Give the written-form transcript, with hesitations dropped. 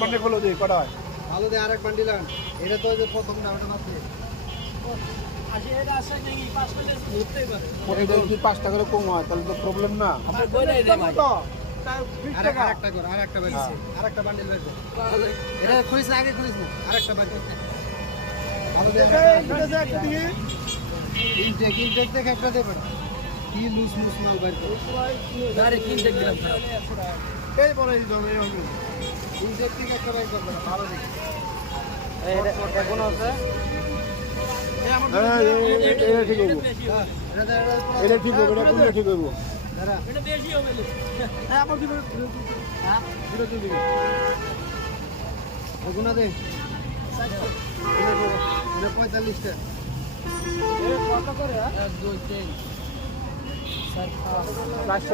bundle খোলো দিই কটা হয় ভালো দিয়ে আরেক বান্ডিল আন এটা তো ওই যে প্রথমটা ওটা মাত্র এটা যদি 5 টাকা করে কম হয় তাহলে তো প্রবলেম না আরেকটা কর আরেকটা বান্ডিল আরেকটা বান্ডিল বের কর এটা খুলিস না আগে খুলিস না আরেকটা বান্ডিল ভালো দিয়ে ইনটেক দেখে একটা দে বড় কি লুজ লুজ মাল বের কর আরে কি ইনটেক দিলাম এই বলে দিলাম এই হবে ইনটেক থেকে একটা বের কর ভালো দেখি এটা কোন আছে এটা ঠিক হবে এটা ঠিক হবে এটা কোনটা ঠিক হবে দাঁড়া এটা বেশি হবে হ্যাঁ আমার দিবে হ্যাঁ বিরতি দিবে ওগুনা দে এটা 45 টা এ কত করে 1 2 3 4 5